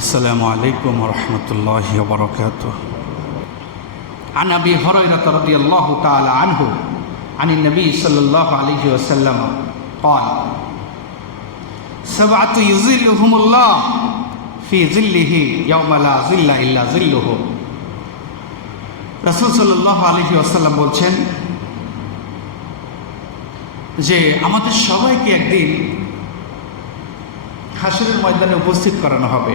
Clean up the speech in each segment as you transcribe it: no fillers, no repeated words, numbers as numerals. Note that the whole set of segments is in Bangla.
السلام عليكم ورحمة الله وبركاته. عن أبي هريرة رضي الله تعالى عنه عن النبي صلى الله عليه وسلم قال: سبعة يظلهم الله في ظله يوم لا ظل إلا ظله. রাসূল সাল্লাল্লাহু আলাইহি ওয়াসাল্লাম বলছেন যে আমাদের সবাইকে একদিন হাসরের ময়দানে উপস্থিত করানো হবে,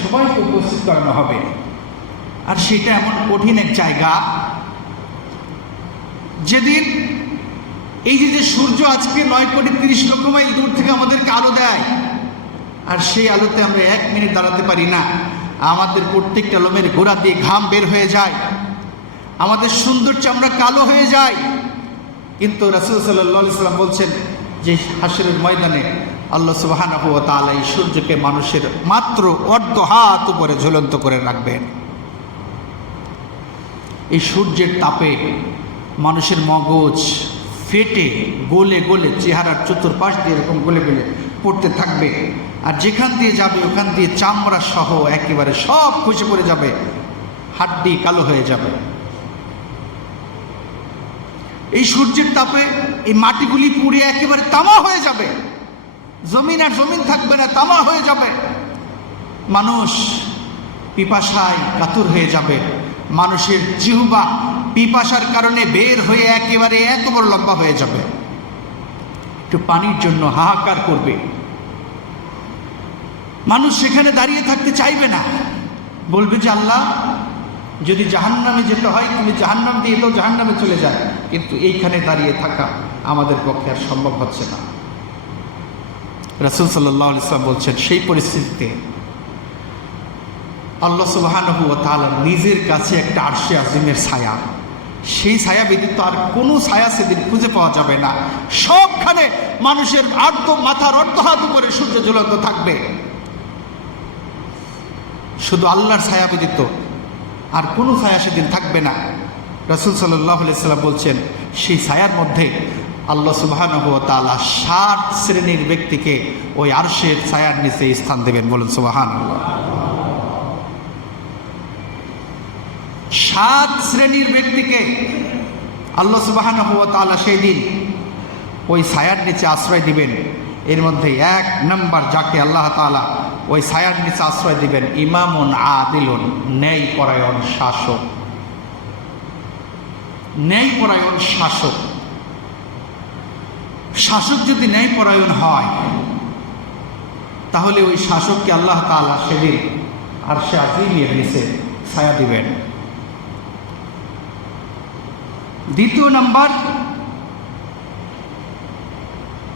সবাইকে উপস্থিত করানো হবে। আর সেটা এমন কঠিন এক জায়গা যেদিন এই যে সূর্য আজকে 9,30,00,000 মাইল দূর থেকে আমাদেরকে আলো দেয়, আর সেই আলোতে আমরা 1 মিনিট দাঁড়াতে পারি না। আমাদের প্রত্যেকটা লোমের গোড়া দিয়ে ঘাম বের হয়ে যায়, আমাদের সুন্দর চামড়া কালো হয়ে যায়। কিন্তু রাসূল সাল্লাল্লাহু আলাইহি ওয়াসাল্লাম বলছেন যে হাসরের ময়দানে আল্লাহ সুবহানাহু ওয়া তাআলা এই সূর্যকে মানুষের মাত্র অর্ধ হাত উপরে ঝুলন্ত করে রাখবেন। এই সূর্যের তাপে মানুষের মগজ ফেটে গলে গলে চেহারার চতুর্পাশ দিয়ে এরকম গলে গলে পড়তে থাকবে, আর যেখান দিয়ে যাবে ওখান দিয়ে চামড়া সহ একেবারে সব খসে পড়ে যাবে, হাড্ডি কালো হয়ে যাবে। এই সূর্যের তাপে এই মাটিগুলি পুড়ে একেবারে তামা হয়ে যাবে, জমিন আর জমিন থাকবে না, তামা হয়ে যাবে। মানুষ পিপাসায় কাতর হয়ে যাবে, মানুষের জিহ্বা পিপাসার কারণে বের হয়ে একেবারে এত বড় লম্বা হয়ে যাবে, একটু পানির জন্য হাহাকার করবে। মানুষ সেখানে দাঁড়িয়ে থাকতে চাইবে না, বলবে যে আল্লাহ যদি জাহান্নামে যেতে হয় তুমি জাহান্নাম দিয়ে এলেও জাহান্নামে চলে যায়, কিন্তু এইখানে দাঁড়িয়ে থাকা আমাদের পক্ষে আর সম্ভব হচ্ছে না। রাসূল সাল্লাল্লাহু আলাইহি ওয়াসাল্লাম বলছেন সেই পরিস্থিতিতে আল্লাহ সুবহানাহু ওয়া তাআলা নিজের কাছে একটা আরশে আজিমের ছায়া, সেই ছায়া ব্যতীত আর কোনো ছায়া সেদিন খুঁজে পাওয়া যাবে না। সবখানে মানুষের মাথার অর্ধ হাত উপরে সূর্য ঝুলন্ত থাকবে, শুধু আল্লাহর ছায়া ব্যতীত আর কোনো ছায়া সেদিন থাকবে না। রাসূল সাল্লাল্লাহু আলাইহি ওয়াসাল্লাম বলছেন সেই ছায়ার মধ্যে আল্লাহ সুবহানাহু ওয়া তাআলা 7 শ্রেণীর ব্যক্তিকে ওই আরশের ছায়ার নিচে স্থান দেবেন। বলুন সুবহানাল্লাহ। 7 শ্রেণীর ব্যক্তিকে আল্লাহ সুবহানাহু ওয়া তাআলা সেই দিন ওই ছায়ার নিচে আশ্রয় দিবেন। এর মধ্যে 1 নম্বর যাকে আল্লাহ তাআলা ওই ছায়ার নিচে আশ্রয় দিবেন, ইমামুন আদিলুন, ন্যায় পরায়ণ শাসক। ন্যায় পরায়ণ শাসক, শাসক যদি ন্যায় পরায়ণ হয় তাহলে ওই শাসককে আল্লাহ তাআলা সেদিন আরশে আজিমের নিচে ছায়া দিবেন। 2 নম্বর,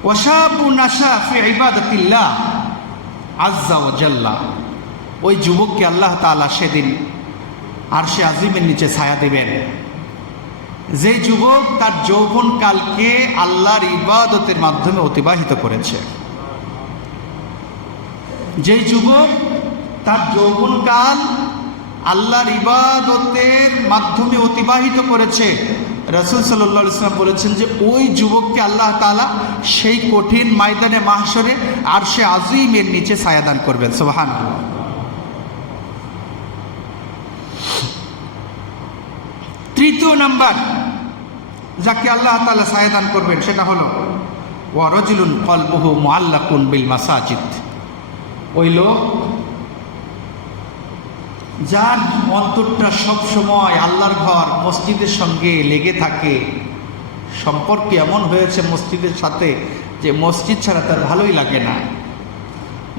ওয়াশাবু নাশা ফি ইবাদাতিল্লাহ আযজা ওয়া জাল্লা, ওই যুবককে আল্লাহ তাআলা সেদিন আরশে আজিমের নিচে ছায়া দিবেন। যে যুবক তার যৌবনকালকে আল্লাহর ইবাদতের মাধ্যমে অতিবাহিত করেছে, যে যুবক তার যৌবনকাল আল্লাহর ইবাদতের মাধ্যমে অতিবাহিত করেছে, রাসূল সাল্লাল্লাহু আলাইহি ওয়াসাল্লাম বলেছেন যে ওই যুবককে আল্লাহ তাআলা সেই কঠিন ময়দানে মাহশরে আরশে আজিমের নিচে ছায়া দান করবেন। সুবহানাল্লাহ। 3 নম্বর যাকে আল্লাহ তাআলা ছায়া দান করবেন সেটা হলো ওয়া রাজুলুন কলবুহু মুআল্লাকুন বিল মাসাজিদ, ওই লোক যার অন্তরটা সবসময় আল্লাহর ঘর মসজিদের সঙ্গে লেগে থাকে, সম্পর্ক এমন হয়েছে মসজিদের সাথে যে মসজিদ ছাড়া তার ভালোই লাগে না।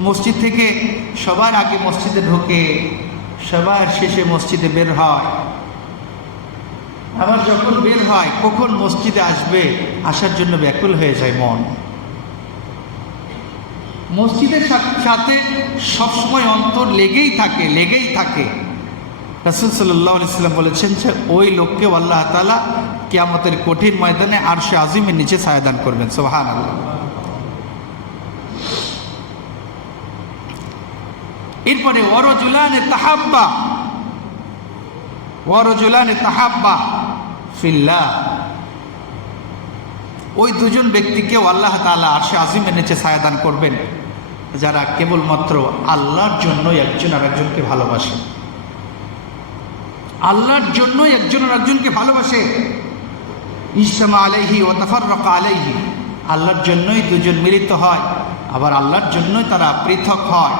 মসজিদ থেকে সবার আগে মসজিদে ঢোকে, সবার শেষে মসজিদে বের হয়, আবার যখন বের হয় কখন মসজিদে আসবে আসার জন্য ব্যাকুল হয়ে যায় মন। মসজিদের সাথে সবসময় অন্তর লেগেই থাকে। রাসূল সাল্লাল্লাহু আলাইহি ওয়াসাল্লাম বলেছেন যে ওই লোককে আল্লাহ তাআলা কিয়ামতের কঠিন ময়দানে আরশে আজিমের নিচে ছায়া দান করবেন। সুবহানাল্লাহ। এরপরে ওয়ারাজুলানে তাহাব্বা ফিল্লাহ, ওই দুজন ব্যক্তিকেও আল্লাহ তাআলা আরশে আজিমের নিচে ছায়া দান করবেন। যারা কেবলমাত্র আল্লাহর জন্যই একজন আর একজনকে ভালোবাসে, আল্লাহর জন্যই একজন আর একজনকে ভালোবাসে। ইজতামা আলাইহি ওয়া তাফাররাকা আলাইহি, আল্লাহর জন্যই দুজন মিলিত হয়, আবার আল্লাহর জন্যই তারা পৃথক হয়।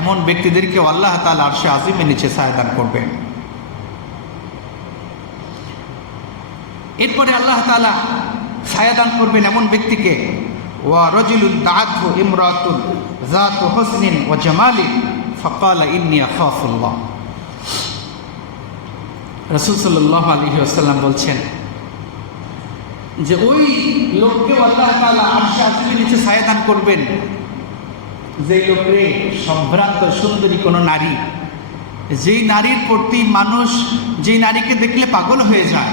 এমন ব্যক্তিদেরকে আল্লাহ তাআলা আরশে আজিমের নিচে ছায়াদান করবেন। এরপরে আল্লাহ তাআলা ছায়াদান করবেন এমন ব্যক্তিকে, ওয়া রাজুলুন দাআতহু ইমরাতুন যাতু হুসনিন ওয়া জামালিন ফাকালা ইন্নী আখাফুল্লাহ। রাসূল সাল্লাল্লাহু আলাইহি ওয়াসাল্লাম বলছেন যে ওই লোককে আল্লাহ তাআলা আরশে আজিমের নিচে ছায়াদান করবেন, যেই লোকরে সম্ভ্রান্ত সুন্দরী কোনো নারী, যেই নারীর প্রতি মানুষ, যেই নারীকে দেখলে পাগল হয়ে যায়।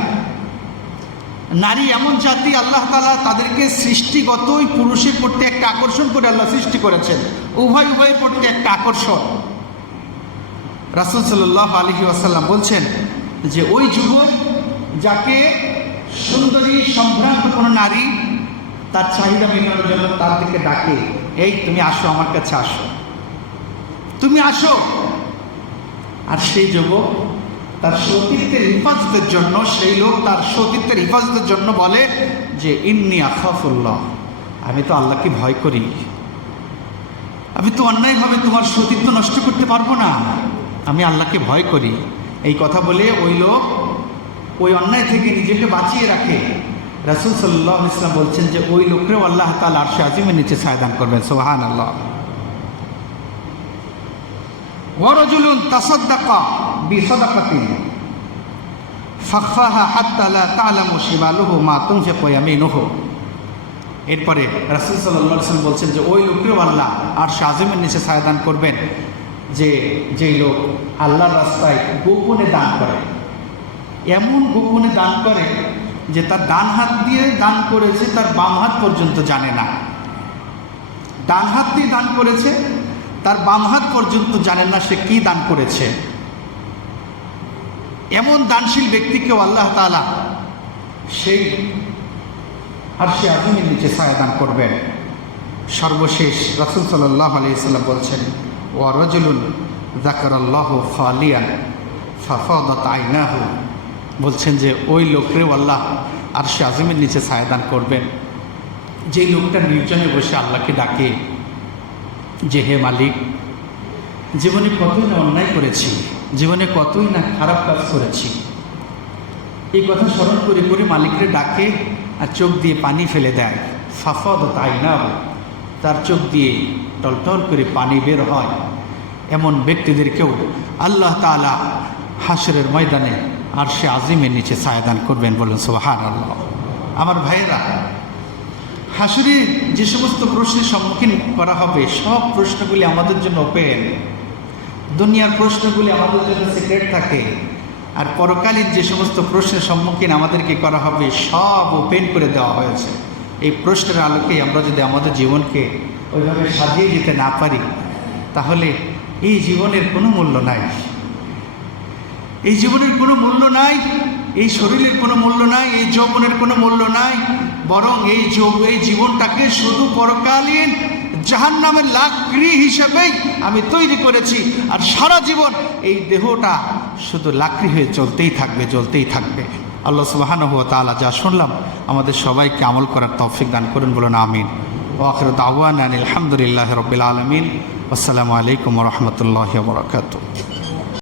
নারী এমন জাতি, আল্লাহ তাআলা তাদেরকে সৃষ্টিগতই পুরুষের প্রতি একটা আকর্ষণ করে আল্লাহ সৃষ্টি করেছেন, উভয়ের প্রতি একটা আকর্ষণ। রাসূল সাল্লাল্লাহু আলাইহি ওয়াসাল্লাম বলছেন যে ওই যুবক যাকে সুন্দরী সম্ভ্রান্ত কোনো নারী তার চাহিদা মেটানোর জন্য তার দিকে ডাকে, এই তুমি আসো, আমার কাছে আসো, তুমি আসো। আর সেই যুবক তার সতীত্বের হিফাজতের জন্য, সেই লোক তার সতীত্বের হিফাজতের জন্য বলে যে ইন্নী আখাফুল্লাহ, আমি তো আল্লাহকে ভয় করি, আমি তো অন্যায়ভাবে তোমার সতীত্ব নষ্ট করতে পারবো না, আমি আল্লাহকে ভয় করি। এই কথা বলে ওই লোক ওই অন্যায় থেকে নিজেকে বাঁচিয়ে রাখে। রাসূল সাল্লাল্লাহু আলাইহি ওয়াসাল্লাম বলছেন যে ওই লোককেও আল্লাহ তাআলা আরশে আজিমের নিচে ছায়াদান করবেন। সুবহানাল্লাহ। ওয়া রাজুলুন তাসাদ্দাকা বিসাদাকাতিন ফাখফাহা হাত্তা লা তা'লামু শিমালুহু মা তুনফিকু ইয়ামিনুহু। এরপরে রাসূল সাল্লাল্লাহু আলাইহি ওয়াসাল্লাম বলছেন যে ওই লোককেও আল্লাহ আরশে আজিমের নিচে ছায়াদান করবেন, যেই লোক আল্লাহর রাস্তায় গোপনে দান করে, এমন গোপনে দান করে যে তার ডান হাত দিয়ে দান করেছে, তার বাম হাত পর্যন্ত জানে না। ডান হাত দিয়ে দান করেছে, তার বাম হাত পর্যন্ত জানে না সে কি দান করেছে। এমন দানশীল ব্যক্তিকেও আল্লাহ তাআলা সেই আরশে আজিমের নিচে ছায়াদান করবেন। সর্বশেষ রাসূল সাল্লাল্লাহু আলাইহি ওয়াসাল্লাম বলছেন, ওয়া রাজুলুন যাকারাল্লাহু খালিয়ান ফাফাদাত আইনাহু, বলছেন যে ওই লোকরেও আল্লাহ আরশে আজিমের নিচে ছায়াদান করবেন, যেই লোকটা নির্জনে বসে আল্লাহকে ডাকে যে হে মালিক, জীবনে কতই না অন্যায় করেছি, জীবনে কতই না খারাপ কাজ করেছি, এই কথা স্মরণ করে করে মালিকরে ডাকে আর চোখ দিয়ে পানি ফেলে দেয়। ফাফাদাত আইনাহু, তার চোখ দিয়ে টলটল করে পানি বের হয়। এমন ব্যক্তিদেরকেও আল্লাহ তাআলা হাশরের ময়দানে আরশে আজিমের নিচে ছায়াদান করবেন। বলুন সুবহানাল্লাহ। আমার ভাইয়েরা, হাশরে যে সমস্ত প্রশ্নের সম্মুখীন করা হবে, সব প্রশ্নগুলি আমাদের জন্য ওপেন। দুনিয়ার প্রশ্নগুলি আমাদের জন্য সিক্রেট থাকে, আর পরকালীন যে সমস্ত প্রশ্নের সম্মুখীন আমাদেরকে করা হবে সব ওপেন করে দেওয়া হয়েছে। এই প্রশ্নের আলোকে আমরা যদি আমাদের জীবনকে ওইভাবে সাজিয়ে দিতে না পারি, তাহলে এই জীবনের কোনো মূল্য নাই, এই জীবনের কোনো মূল্য নাই, এই শরীরের কোনো মূল্য নাই, এই যৌবনের কোনো মূল্য নাই। বরং এই জীবনটাকে শুধু পরকালীন জাহান্নামের লাকড়ি হিসেবেই আমি তৈরি করেছি, আর সারা জীবন এই দেহটা শুধু লাকড়ি হয়ে চলতেই থাকবে, জ্বলতেই থাকবে। আল্লাহ সুবহানাহু ওয়া তাআলা যা শুনলাম আমাদের সবাইকে আমল করার তৌফিক দান করুন। বলুন আমিন। ওয়া আখিরু দাওয়ানা আলহামদুলিল্লাহি রাব্বিল আলামিন। আসসালামু আলাইকুম ওয়া রাহমাতুল্লাহি ওয়া বারাকাতুহু।